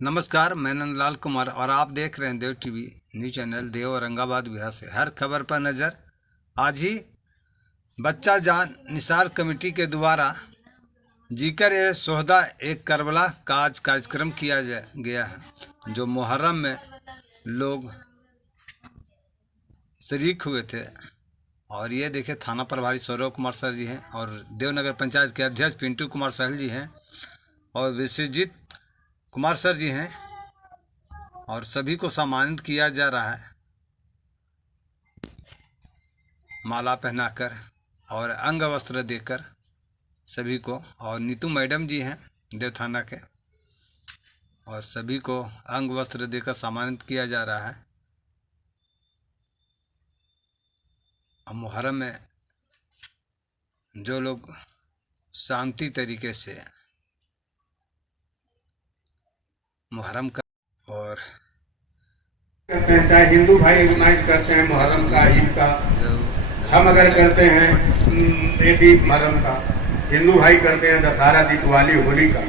नमस्कार, मैं नंदलाल कुमार और आप देख रहे हैं देव टीवी न्यूज चैनल देव औरंगाबाद बिहार से। हर खबर पर नज़र। आज ही बच्चा जान निसार कमेटी के द्वारा जिक्र ए सोहदा एक करबला का आज कार्यक्रम किया गया है, जो मुहर्रम में लोग शरीक हुए थे। और ये देखिए, थाना प्रभारी सौरभ कुमार सर जी हैं और देवनगर पंचायत के अध्यक्ष पिंटू कुमार सहल जी हैं और विश्वजीत कुमार सर जी हैं और सभी को सम्मानित किया जा रहा है माला पहनाकर और अंग वस्त्र देकर सभी को। और नीतू मैडम जी हैं देव थाना के और सभी को अंग वस्त्र देकर सम्मानित किया जा रहा है। और मुहर्रम में जो लोग शांति तरीके से मुहर्रम का और करते हैं, चाहे हिंदू भाई यूनाइट करते हैं मुहर्रम का, ईद का, हम अगर करते हैं ईद मुहर्रम का, हिंदू भाई करते हैं दशहरा, दिवाली, होली का,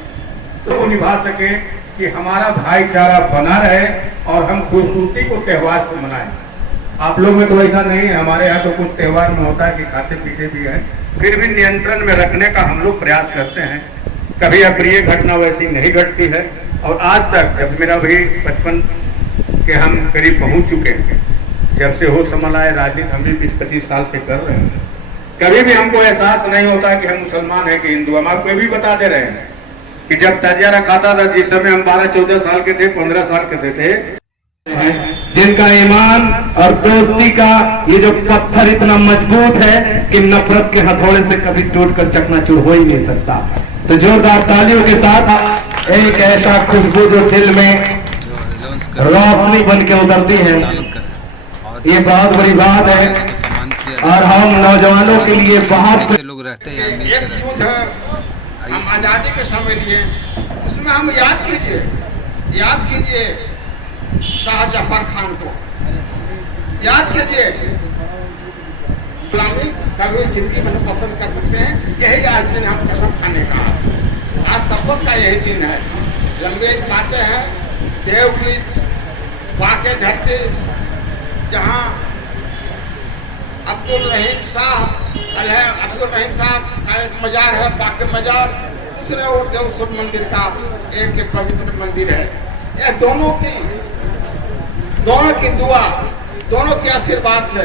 तो वो निभा सके कि हमारा भाईचारा बना रहे और हम खूबसूरती को त्यौहार से मनाएं। आप लोग में तो ऐसा नहीं है, हमारे यहाँ तो कुछ त्यौहार में होता है कि खाते पीते भी हैं, फिर भी नियंत्रण में रखने का हम लोग प्रयास करते हैं। कभी अप्रिय घटना वैसी नहीं घटती है। और आज तक जब मेरा भी 55 के हम करीब पहुंच चुके हैं, जब से हो संभल आए राजनीति हम भी 20-25 साल से कर रहे हैं, कभी भी हमको एहसास नहीं होता कि हम मुसलमान हैं कि हिंदू। हम आपको भी बता दे रहे हैं कि जब तजिया रखा था जिस समय हम 12-14 साल के थे, 15 साल के थे, जिनका ईमान और दोस्ती का ये जो पत्थर इतना मजबूत है कि नफरत के हथौड़े से कभी टूटकर चकनाचूर हो ही नहीं सकता। तो जोरदार तालियों के साथ एक ऐसा खुशबू जो दिल में रोशनी बन के उतरती है, ये बहुत बड़ी बात है। और हम नौजवानों के लिए बहुत से लोग रहते हैं। हम आजादी के समय लिए उसमें हम याद कीजिए शाह जफर खान को, याद कीजिए। गुलामी कभी जिंदगी में पसंद कर सकते हैं, यही आज दिन हम कसम खाने का, आज शपथ का यही दिन है। लंबे बातें हैं, देव की वाक़े धरती जहाँ अब्दुल रहीम साहब का एक मजार है, बाकी मजार दूसरे और देव मंदिर का एक पवित्र मंदिर है। यह दोनों की दुआ, दोनों के आशीर्वाद से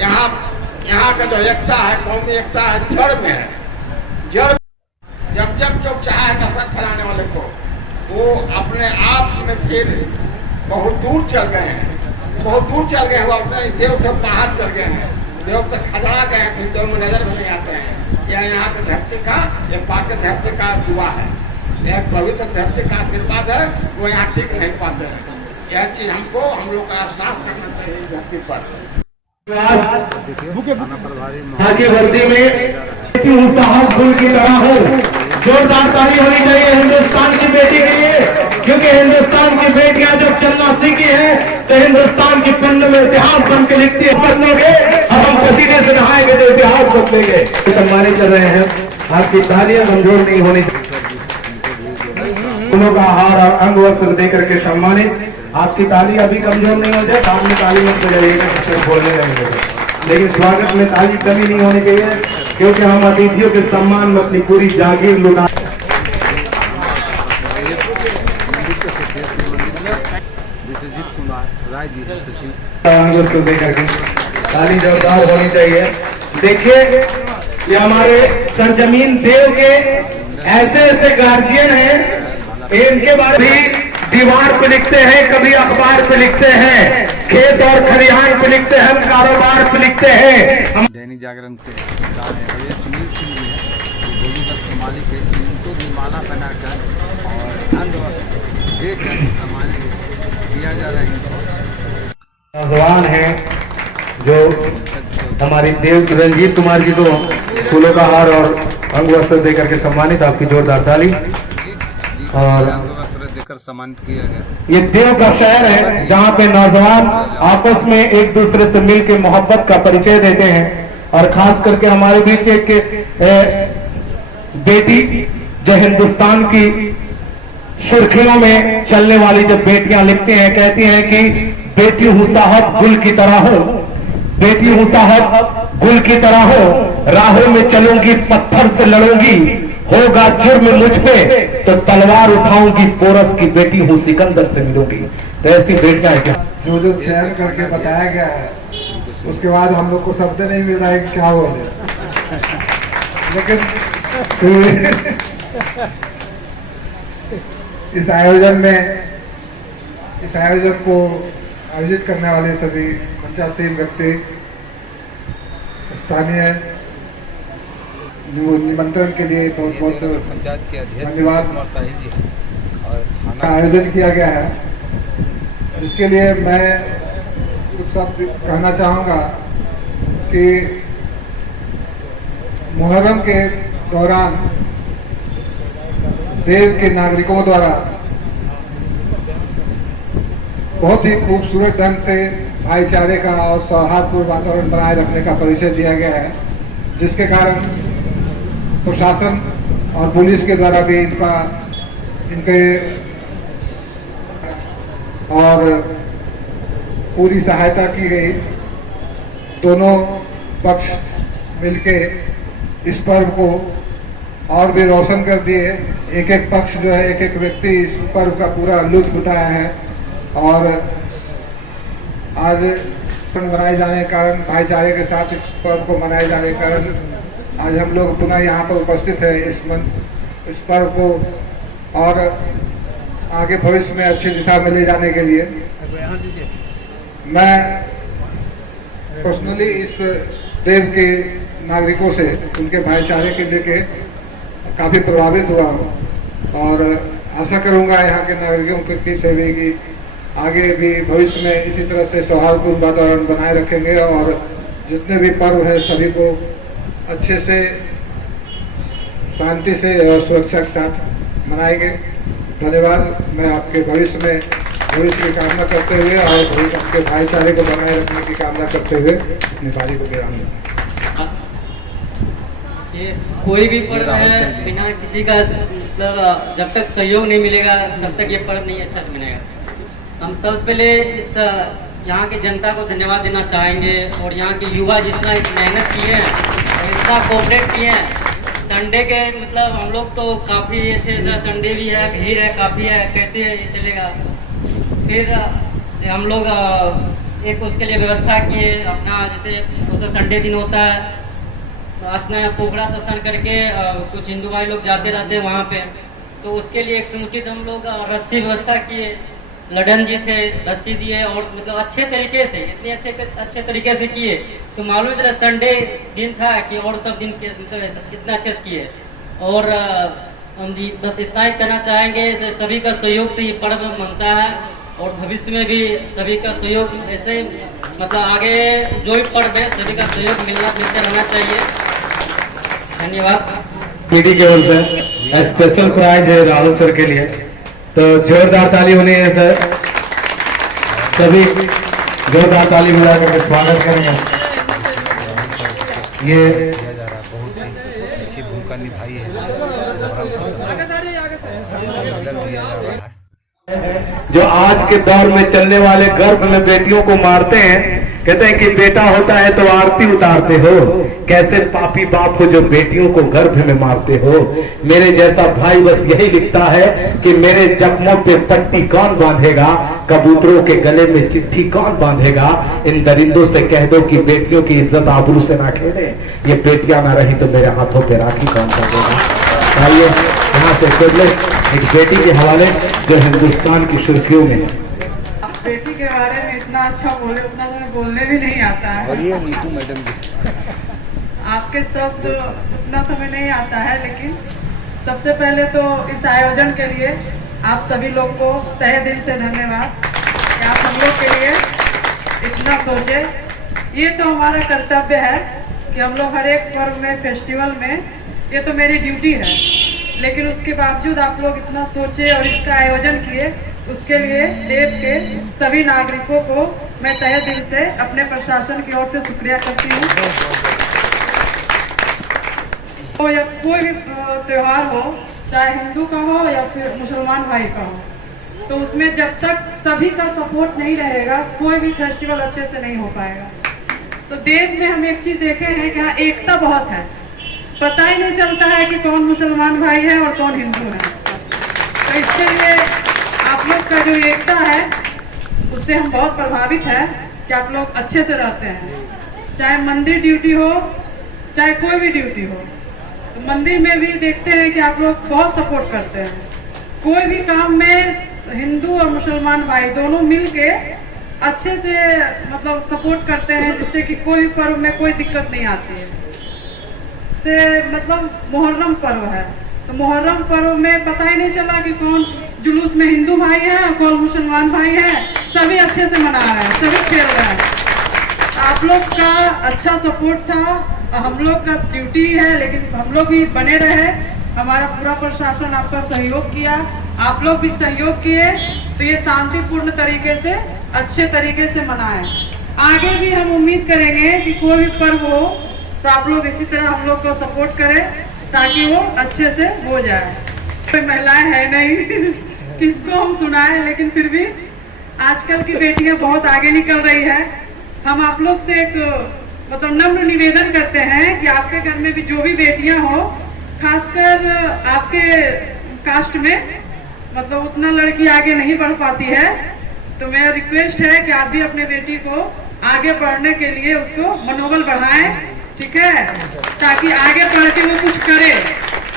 यहाँ का जो एकता है, कौमी एकता है, जड़ में है। जड़ जब चाहे नफरत फैलाने वाले को, वो अपने आप में फिर बहुत दूर चल गए हैं, वो अपने देव से बाहर चल गए हैं, देव से खजा गए हैं, फिर देव में नजर में नहीं आते हैं। यह यहाँ की धरती का, एक पाक धरती का दुआ है, एक पवित्र धरती का आशीर्वाद है, वो यहाँ टिक नहीं पाते हैं। यह चीज हम लोग का एहसास करना चाहिए धरती पर। आगे वर्दी में फूल की तरह हो। जोरदार ताली होनी चाहिए हिंदुस्तान की बेटी के लिए, क्योंकि हिंदुस्तान की बेटियां जब चलना सीखी है तो हिंदुस्तान की पन्ने में इतिहास बन के लिखती है। बदलोगे और हम पसीने से नहाएंगे तो इतिहास बदलेंगे। सम्मानित कर रहे हैं, आपकी तालियां कमजोर नहीं होनी चाहिए। फूलों का हार और अंग वस्त्र देकर के सम्मानित। आपकी ताली अभी कमजोर नहीं हो जाए, सामने ताली मत बजाइएगा, बोलने लगेंगे। लेकिन स्वागत में ताली कमी नहीं होनी चाहिए, क्योंकि हम अतिथियों के सम्मान में अपनी पूरी जागीर लुटा। विश्वजीत कुमार राय जी सचिव देकर के ताली जोरदार होनी चाहिए। देखिए, ये हमारे सरजमीन देव के ऐसे गार्जियन हैं, इनके बारे में दीवार पे लिखते हैं, कभी अखबार पे लिखते हैं, खेत और खलिहान पे लिखते हैं, कारोबार पे लिखते हैं। दैनिक जागरण के ये सुनील सिंह जी हैं, जो गोली बस के मालिक है, इनको भी माला पहनाकर और अंग वस्त्र देकर सम्मानित किया जा रहा है। इनको नौजवान हैं जो हमारी देव रंजीत कुमार जी को फूलों का हार और अंग वस्त्र देकर के सम्मानित। आपकी जोरदार ताली। और अंग वस्त्र देकर सम्मानित किया गया। ये देव का शहर है जहाँ पे नौजवान आपस में एक दूसरे से मिल के मोहब्बत का परिचय देते हैं। और खास करके हमारे बीच एक बेटी जो हिंदुस्तान की सुर्खियों में चलने वाली जब बेटियां लिखती हैं, कहती हैं कि बेटी हूं साहब गुल की तरह हो, बेटी हूं साहब गुल की तरह हो, राहों में चलूंगी पत्थर से लड़ूंगी, होगा जुर्म मुझ पे तो तलवार उठाऊंगी, पोरस की बेटी हूं सिकंदर से मिलूंगी। तो ऐसी बेटियां क्या जो चयन करके बताया गया है, उसके बाद हम लोग को शब्द नहीं मिल रहा है कि क्या बोले, लेकिन इस आयोजन को आयोजित करने वाले सभी मंचासीन व्यक्ति, स्थानीय निमंत्रण के लिए बहुत बहुत पंचायत के अध्यक्ष धन्यवाद कुमार शाही जी हैं और का थाना आयोजन किया गया है। इसके लिए मैं कुछ शब्द कहना चाहूँगा कि मुहर्रम के दौरान देव के नागरिकों द्वारा बहुत ही खूबसूरत ढंग से भाईचारे का और सौहार्दपूर्ण वातावरण बनाए रखने का परिचय दिया गया है, जिसके कारण प्रशासन और पुलिस के द्वारा भी इनके और पूरी सहायता की गई। दोनों पक्ष मिलके इस पर्व को और भी रोशन कर दिए। एक एक पक्ष जो है, एक एक व्यक्ति इस पर्व का पूरा लुत्फ उठाया है और आज मनाए जाने के कारण, भाईचारे के साथ इस पर्व को मनाए जाने के कारण आज हम लोग पुनः यहाँ पर उपस्थित है इस पर्व को और आगे भविष्य में अच्छी दिशा में ले जाने के लिए। मैं पर्सनली इस देव के नागरिकों से, उनके भाईचारे के लेके काफ़ी प्रभावित हुआ हूँ और आशा करूँगा यहाँ के नागरिकों की से भी कि आगे भी भविष्य में इसी तरह से सौहार्दपूर्ण वातावरण बनाए रखेंगे और जितने भी पर्व है सभी को अच्छे से, शांति से और सुरक्षा के साथ मनाएंगे। धन्यवाद। मैं आपके भविष्य की कामना करते हुए और आपके भाईचारे को बनाए रखने की कामना करते हुए अपनी बारी को विराम दूंगा। ये कोई भी पर्व है, बिना किसी का मतलब जब तक सहयोग नहीं मिलेगा तब तक ये पर्व नहीं अच्छा मनेगा। हम सबसे पहले इस यहाँ के जनता को धन्यवाद देना चाहेंगे और यहाँ के युवा जितना मेहनत किए हैं और इतना कोऑपरेट किए हैं। संडे के मतलब हम लोग तो काफ़ी ऐसे संडे भी है, भीड़ है काफ़ी है, कैसे ये चलेगा। फिर हम लोग एक उसके लिए व्यवस्था किए अपना, जैसे वो तो संडे दिन होता है तो स्नान पोखरा से स्नान करके कुछ हिंदू भाई लोग जाते रहते हैं वहाँ पे, तो उसके लिए एक समुचित हम लोग रस्सी व्यवस्था किए। लडन जी थे, रस्सी दिए और मतलब अच्छे तरीके से, इतने अच्छे तरीके से किए तो मालूम चला संडे दिन था कि और सब दिन के मतलब इतना अच्छे से किए। और हम बस इतना ही कहना चाहेंगे, सभी का सहयोग से ये पर्व मनता है और भविष्य में भी सभी का सहयोग ऐसे मतलब आगे जो भी पर्व है सभी का सहयोग मिलते रहना चाहिए। धन्यवाद। पीडी की ओर से स्पेशल प्राइज है राहुल सर के लिए, तो जोरदार ताली होनी है सर। सभी जोरदार ताली मिला करके स्वागत करेंगे। ये किया जा रहा है, बहुत ही अच्छी भूमिका निभाई है। मुहर्रम के समय मेडल दिया जा रहा है। जो आज के दौर में चलने वाले गर्भ में बेटियों को मारते हैं, कहते हैं कि बेटा होता है तो आरती उतारते हो, कैसे पापी बाप को जो बेटियों को गर्भ में मारते हो। मेरे जैसा भाई बस यही लिखता है कि मेरे जख्मों पे पट्टी कौन बांधेगा, कबूतरों के गले में चिट्ठी कौन बांधेगा। इन दरिंदों से कह दो कि बेटियों की इज्जत आबरू से ना खेले, ये बेटियां ना रही तो मेरे हाथों पे राखी कौन कर देगा। आइए यहाँ से एक बेटी के हवाले जो हिंदुस्तान की सुर्खियों में है। बेटी के बारे में इतना अच्छा बोले, उतना मुझे बोलने भी नहीं आता है। और ये नीतू मैडम जी है। आपके शब्द उतना तो हमें नहीं आता है, लेकिन सबसे पहले तो इस आयोजन के लिए आप सभी लोग को तहे दिल से धन्यवाद कि आप हम लोग के लिए इतना सोचे। ये तो हमारा कर्तव्य है कि हम लोग हर एक पर्व में, फेस्टिवल में, ये तो मेरी ड्यूटी है, लेकिन उसके बावजूद आप लोग इतना सोचे और इसका आयोजन किए, उसके लिए देव के सभी नागरिकों को मैं तहे दिल से अपने प्रशासन की ओर से शुक्रिया करती हूँ। तो या कोई भी त्योहार हो, चाहे हिंदू का हो या फिर मुसलमान भाई का हो, तो उसमें जब तक सभी का सपोर्ट नहीं रहेगा कोई भी फेस्टिवल अच्छे से नहीं हो पाएगा। तो देश में हम एक चीज देखे हैं कि यहाँ एकता बहुत है, पता ही नहीं चलता है कि कौन मुसलमान भाई है और कौन हिंदू है। तो इसके लिए आप लोग का जो एकता है उससे हम बहुत प्रभावित हैं कि आप लोग अच्छे से रहते हैं, चाहे मंदिर ड्यूटी हो चाहे कोई भी ड्यूटी हो। तो मंदिर में भी देखते हैं कि आप लोग बहुत सपोर्ट करते हैं, कोई भी काम में हिंदू और मुसलमान भाई दोनों मिल के अच्छे से मतलब सपोर्ट करते हैं, जिससे कि कोई भी पर्व में कोई दिक्कत नहीं आती है। से मतलब मुहर्रम पर्व है, तो मुहर्रम पर्व में पता ही नहीं चला कि कौन जुलूस में हिंदू भाई है और कौन मुसलमान भाई है, सभी अच्छे से मना रहे हैं, सभी खेल रहे हैं। आप लोग का अच्छा सपोर्ट था, हम लोग का ड्यूटी है, लेकिन हम लोग भी बने रहे, हमारा पूरा प्रशासन आपका सहयोग किया, आप लोग भी सहयोग किए, तो ये शांतिपूर्ण तरीके से अच्छे तरीके से मनाएं। आगे भी हम उम्मीद करेंगे कि कोई भी पर्व हो तो आप लोग इसी तरह हम लोग को सपोर्ट करें ताकि वो अच्छे से हो जाए। कोई महिलाएं है नहीं किसको हम सुनाएं, लेकिन फिर भी आजकल की बेटियां बहुत आगे निकल रही है। हम आप लोग से एक मतलब नम्र निवेदन करते हैं कि आपके घर में भी जो भी बेटियां हो, खासकर आपके कास्ट में मतलब उतना लड़की आगे नहीं बढ़ पाती है, तो मेरा रिक्वेस्ट है कि आप भी अपने बेटी को आगे बढ़ने के लिए उसको मनोबल बढ़ाएं, ठीक है, ताकि आगे बढ़ के वो कुछ करे,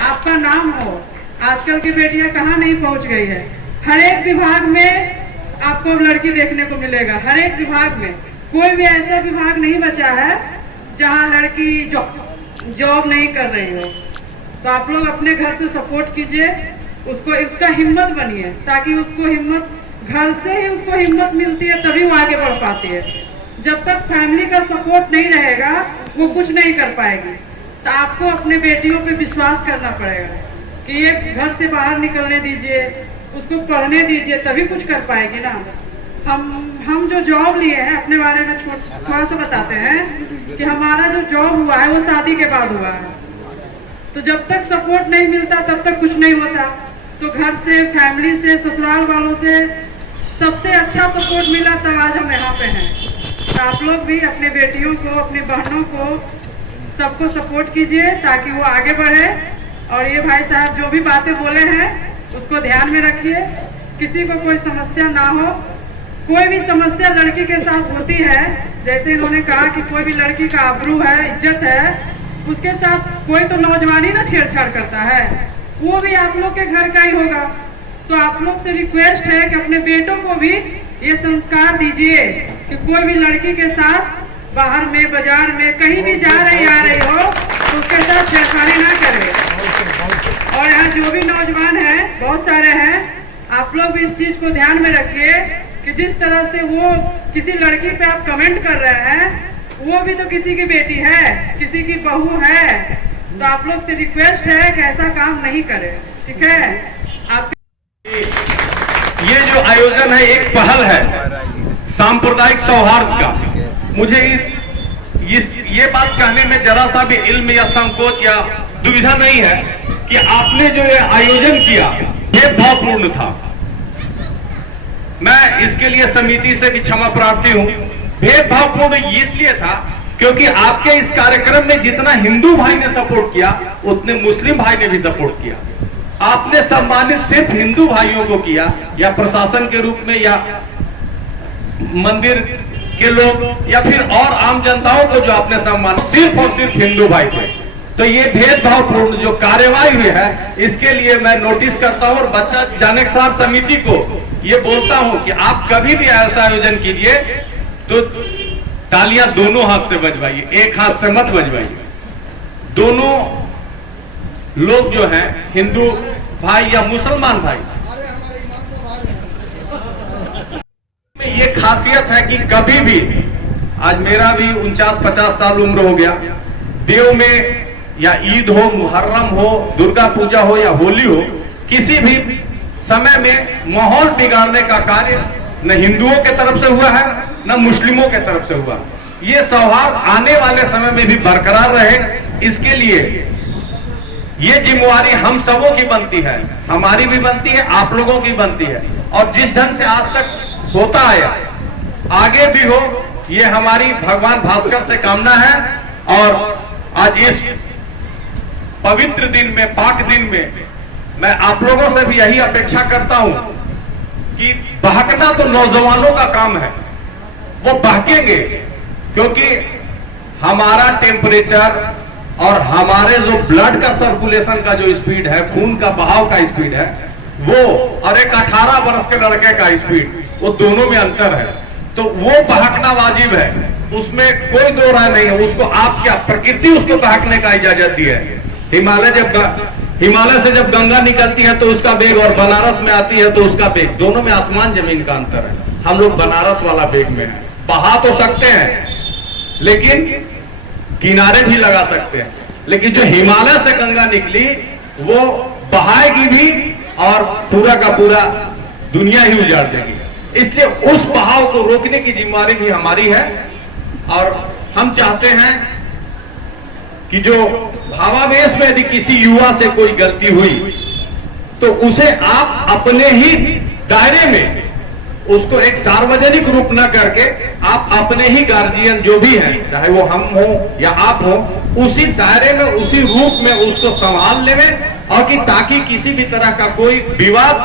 आपका नाम हो। आजकल की बेटियां कहाँ नहीं पहुंच गई है, हर एक विभाग में आपको लड़की देखने को मिलेगा, हर एक विभाग में। कोई भी ऐसा विभाग नहीं बचा है जहाँ लड़की जॉब नहीं कर रही हो। तो आप लोग अपने घर से सपोर्ट कीजिए, उसको इसका हिम्मत बनिए, ताकि उसको हिम्मत घर से ही उसको हिम्मत मिलती है, तभी वो आगे बढ़ पाती है। जब तक फैमिली का सपोर्ट नहीं रहेगा वो कुछ नहीं कर पाएगी। तो आपको अपने बेटियों पे विश्वास करना पड़ेगा कि ये घर से बाहर निकलने दीजिए, उसको पढ़ने दीजिए, तभी कुछ कर पाएगी ना। हम जो जॉब लिए हैं अपने बारे में थोड़ा सा बताते हैं कि हमारा जो जॉब हुआ है वो शादी के बाद हुआ है। तो जब तक सपोर्ट नहीं मिलता तब तक कुछ नहीं होता। तो घर से, फैमिली से, ससुराल वालों से सबसे अच्छा सपोर्ट मिला, तब आज हम यहाँ पे हैं। तो आप लोग भी अपने बेटियों को, अपनी बहनों को, सबको सपोर्ट कीजिए ताकि वो आगे बढ़े। और ये भाई साहब जो भी बातें बोले हैं उसको ध्यान में रखिए, किसी को कोई समस्या ना हो। कोई भी समस्या लड़की के साथ होती है, जैसे इन्होंने कहा कि कोई भी लड़की का आबरू है, इज्जत है, उसके साथ कोई तो नौजवान ही ना छेड़छाड़ करता है, वो भी आप लोग के घर का ही होगा। तो आप लोग से रिक्वेस्ट है कि अपने बेटों को भी ये संस्कार दीजिए कि कोई भी लड़की के साथ बाहर में, बाजार में, कहीं भी जा रही आ रही हो तो उसके साथ छेड़छाड़ी ना करे। और यहाँ जो भी नौजवान हैं, बहुत सारे हैं, आप लोग भी इस चीज को ध्यान में रखिए कि जिस तरह से वो किसी लड़की पे आप कमेंट कर रहे हैं, वो भी तो किसी की बेटी है, किसी की बहू है। तो आप लोग से रिक्वेस्ट है कि ऐसा काम नहीं करें, ठीक है। आप ये जो आयोजन है एक पहल है सांप्रदायिक सौहार्द का। मुझे ये बात कहने में जरा सा भी इल्म या संकोच या दुविधा नहीं है कि आपने जो ये आयोजन किया ये भावपूर्ण था। मैं इसके लिए समिति से भी क्षमा प्रार्थी हूं। भेदभावपूर्ण इसलिए था क्योंकि आपके इस कार्यक्रम में जितना हिंदू भाई ने सपोर्ट किया उतने मुस्लिम भाई ने भी सपोर्ट किया। आपने सम्मानित सिर्फ हिंदू भाइयों को किया, या प्रशासन के रूप में, या मंदिर के लोग, या फिर और आम जनताओं को जो आपने सम्मानित, सिर्फ और सिर्फ हिंदू भाई थे। तो ये भेदभावपूर्ण जो कार्यवाही हुई है इसके लिए मैं नोटिस करता हूं और बच्चा जानकसार समिति को ये बोलता हूं कि आप कभी भी ऐसा आयोजन कीजिए तो तालियां दोनों हाथ से बजवाइए, एक हाथ से मत बजवाइए। दोनों लोग जो हैं, हिंदू भाई या मुसलमान भाई, ये खासियत है कि कभी भी, आज मेरा भी 49-50 साल उम्र हो गया, देव में या ईद हो, मुहर्रम हो, दुर्गा पूजा हो या होली हो, किसी भी समय में माहौल बिगाड़ने का कार्य न हिंदुओं के तरफ से हुआ है न मुस्लिमों के तरफ से हुआ। ये सौहार्द आने वाले समय में भी बरकरार रहे, इसके लिए ये जिम्मेवारी हम सबों की बनती है, हमारी भी बनती है, आप लोगों की बनती है। और जिस ढंग से आज तक होता है आगे भी हो, ये हमारी भगवान भास्कर से कामना है। और आज इस पवित्र दिन में, पाक दिन में, मैं आप लोगों से भी यही अपेक्षा करता हूं कि बहकना तो नौजवानों का काम है, वो बहकेंगे, क्योंकि हमारा टेम्परेचर और हमारे जो ब्लड का सर्कुलेशन का जो स्पीड है, खून का बहाव का स्पीड है, वो और एक 18 वर्ष के लड़के का स्पीड, वो दोनों में अंतर है। तो वो बहकना वाजिब है, उसमें कोई दो राय नहीं है। उसको आप क्या, प्रकृति उसको बहकने का इजाजत दी है। हिमालय से जब गंगा निकलती है तो उसका वेग, और बनारस में आती है तो उसका वेग, दोनों में आसमान जमीन का अंतर है। हम लोग बनारस वाला वेग में है, बहा तो सकते हैं लेकिन किनारे भी लगा सकते हैं। लेकिन जो हिमालय से गंगा निकली वो बहाएगी भी और पूरा का पूरा दुनिया ही उजाड़ देगी। इसलिए उस बहाव को रोकने की जिम्मेदारी भी हमारी है। और हम चाहते हैं कि जो भावावेश में यदि किसी युवा से कोई गलती हुई तो उसे आप अपने ही दायरे में, उसको एक सार्वजनिक रूप न करके आप अपने ही गार्जियन जो भी हैं, चाहे वो हम हो या आप हो, उसी दायरे में, उसी रूप में उसको संभाल लें, और कि ताकि किसी भी तरह का कोई विवाद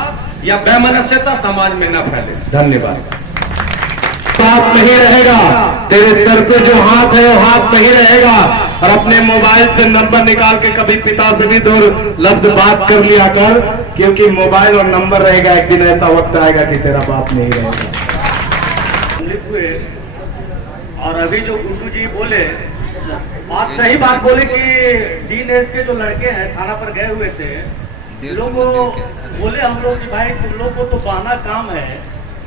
या वैमनस्यता समाज में न फैले। धन्यवाद। हाथ नहीं रहेगा, तेरे सर पे जो हाथ है वो हाथ नहीं रहेगा। और अपने मोबाइल से नंबर निकाल के कभी पिता से भी दो लफ्ज बात कर लिया कर, क्योंकि मोबाइल और नंबर रहेगा, एक दिन ऐसा वक्त आएगा कि तेरा बाप नहीं रहेगा। और अभी जो गुड्डू जी बोले, बात सही बात बोले कि टीनेज के जो लड़के हैं थाना पर गए हुए थे, लोग बोले हम लोग भाई तुम लोग को तो बहाना काम है,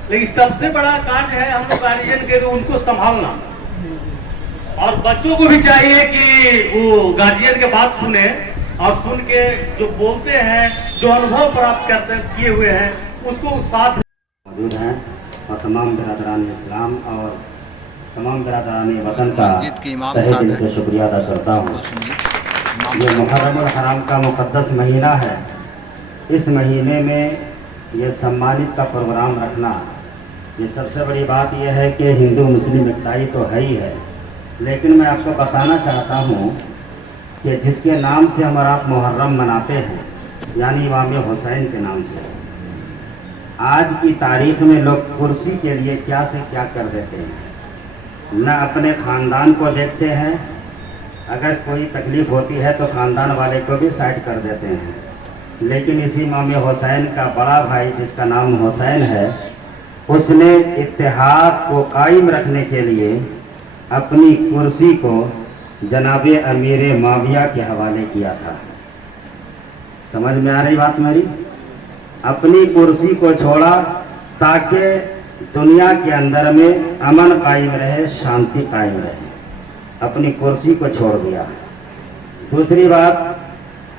लेकिन सबसे बड़ा कार्य है हम लोग गार्जियन के, उनको संभालना। और बच्चों को भी चाहिए कि वो गार्जियन के बात सुने, और सुन के जो बोलते हैं, जो अनुभव प्राप्त करते किए हुए हैं, उसको साथ मौजूद हैं। और तमाम बिरादरान इस्लाम और तमाम बिरादरान वतन का तहे दिल से शुक्रिया अदा करता हूँ। ये मुहर्रम और हराम का मुक़द्दस महीना है। इस महीने में ये सम्मानित का प्रोग्राम रखना, ये सबसे बड़ी बात यह है कि हिंदू मुस्लिम एकताई तो है ही है, लेकिन मैं आपको बताना चाहता हूँ कि जिसके नाम से हम और आप मुहर्रम मनाते हैं, यानी इमाम हुसैन के नाम से, आज की तारीख में लोग कुर्सी के लिए क्या से क्या कर देते हैं, न अपने ख़ानदान को देखते हैं, अगर कोई तकलीफ़ होती है तो ख़ानदान वाले को भी साइड कर देते हैं। लेकिन इसी इमाम हुसैन का बड़ा भाई जिसका नाम हुसैन है, उसने इत्तेहाद को कायम रखने के लिए अपनी कुर्सी को जनाब अमीर माविया के हवाले किया था। समझ में आ रही बात मेरी? अपनी कुर्सी को छोड़ा ताकि दुनिया के अंदर में अमन कायम रहे, शांति कायम रहे, अपनी कुर्सी को छोड़ दिया। दूसरी बात,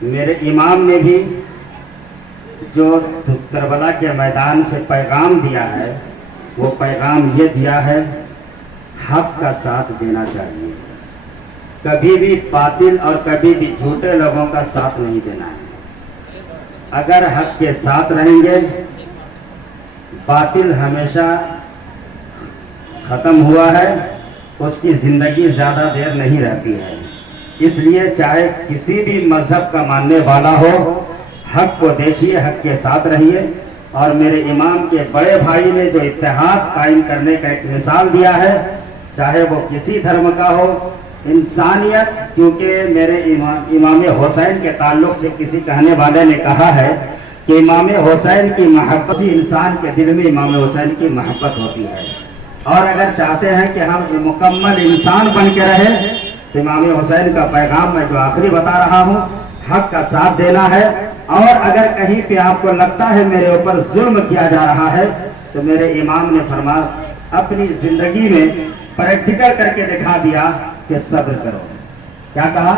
मेरे इमाम ने भी जो करबला के मैदान से पैगाम दिया है, वो पैगाम ये दिया है, हक का साथ देना चाहिए, कभी भी बातिल और कभी भी झूठे लोगों का साथ नहीं देना है। अगर हक के साथ रहेंगे, बातिल हमेशा ख़त्म हुआ है, उसकी ज़िंदगी ज़्यादा देर नहीं रहती है। इसलिए चाहे किसी भी मज़हब का मानने वाला हो, हक को देखिए, हक के साथ रहिए। और मेरे इमाम के बड़े भाई ने जो इत्तेहाद कायम करने का एक मिसाल दिया है, चाहे वो किसी धर्म का हो, इंसानियत, क्योंकि मेरे इमाम हुसैन के ताल्लुक़ से किसी कहने वाले ने कहा है कि इमाम हुसैन की मोहब्बत ही इंसान के दिल में इमाम हुसैन की मोहब्बत होती है। और अगर चाहते हैं कि हम मुकम्मल इंसान बन के रहें, तो इमाम हुसैन का पैगाम मैं जो आखिरी बता रहा हूँ, हक का साथ देना है। और अगर कहीं पे आपको लगता है मेरे ऊपर जुल्म किया जा रहा है, तो मेरे इमाम ने फरमाया, अपनी ज़िंदगी में प्रैक्टिकल करके दिखा दिया कि सब्र करो। क्या कहा?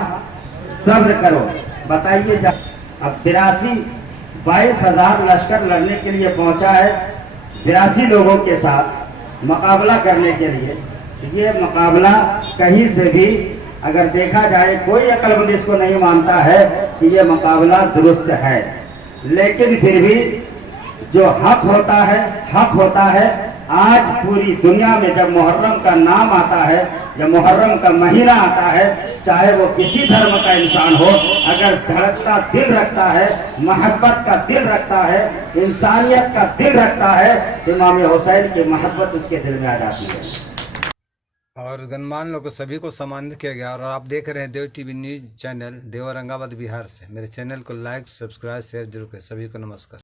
सब्र करो। बताइए, अब 82,000 लश्कर लड़ने के लिए पहुंचा है, 82 लोगों के साथ मुकाबला करने के लिए। ये मुकाबला कहीं से भी अगर देखा जाए कोई अक्लमंद इसको नहीं मानता है कि ये मुकाबला दुरुस्त है, लेकिन फिर भी जो हक होता है आज पूरी दुनिया में जब मुहर्रम का नाम आता है, जब मुहर्रम का महीना आता है, चाहे वो किसी धर्म का इंसान हो, अगर धड़कता दिल रखता है, मोहब्बत का दिल रखता है, इंसानियत का दिल रखता है, इमाम हुसैन की मोहब्बत उसके दिल में आ जाती है। और गणमान्य लोगों सभी को सम्मानित किया गया। और आप देख रहे हैं देव टीवी न्यूज चैनल, देव औरंगाबाद बिहार से। मेरे चैनल को लाइक, सब्सक्राइब, शेयर जरूर करें। सभी को नमस्कार।